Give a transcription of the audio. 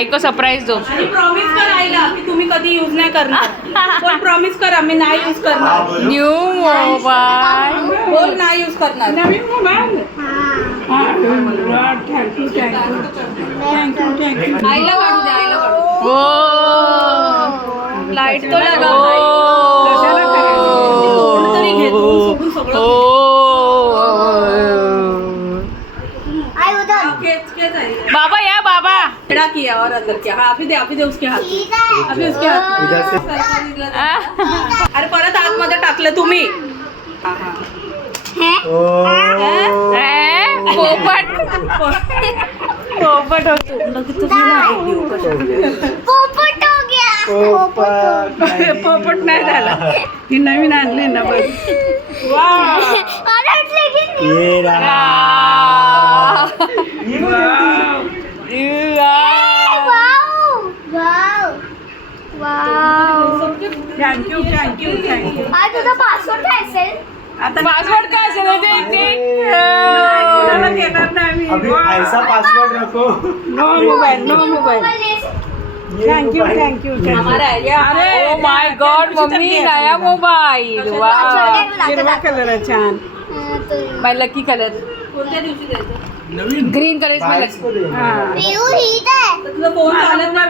भाई को सरप्राइज दो. आणि प्रॉमिस कर आईला की तुम्ही कधी यूज नाही करणार. बोल प्रॉमिस कर आम्ही नाही यूज करणार. New mobile. बोल नाही यूज करणार. नवीन मोबाईल. थँक्यू आईला काढू दे आईला काढू. ओ लाइट तो लगा. कशाला तोंड तरी घे, तोंड सोडून सगळं ओ खेच खेच आई. बाबा या बाबा. टेढ़ा किया और अंदर किया. हाँ अभी दे उसके हाथ में. अभी उसके हाथ में. अरे परत आतमध्ये टाकलं तुम्ही. हा, हा. पोपट पोपट होतो. पोपट नाही झाला. ही नवीन आणले ना बघ. थँक्यू तुझा पासवर्ड काय असेल? आता पासवर्ड काय असेल कोणाला देणार नाही मी. अभी ऐसा पासवर्ड रखो. नो मोबाईल थँक्यू हमारा है ये. ओ माय गॉड मम्मी नया मोबाईल. वा हिरवा कलर आहे छान. माय लकी कलर. कोणत्या दिवशी द्यायचं? नवीन ग्रीन कलर बाईस को दे. हा तुझा फोन चालत नाही.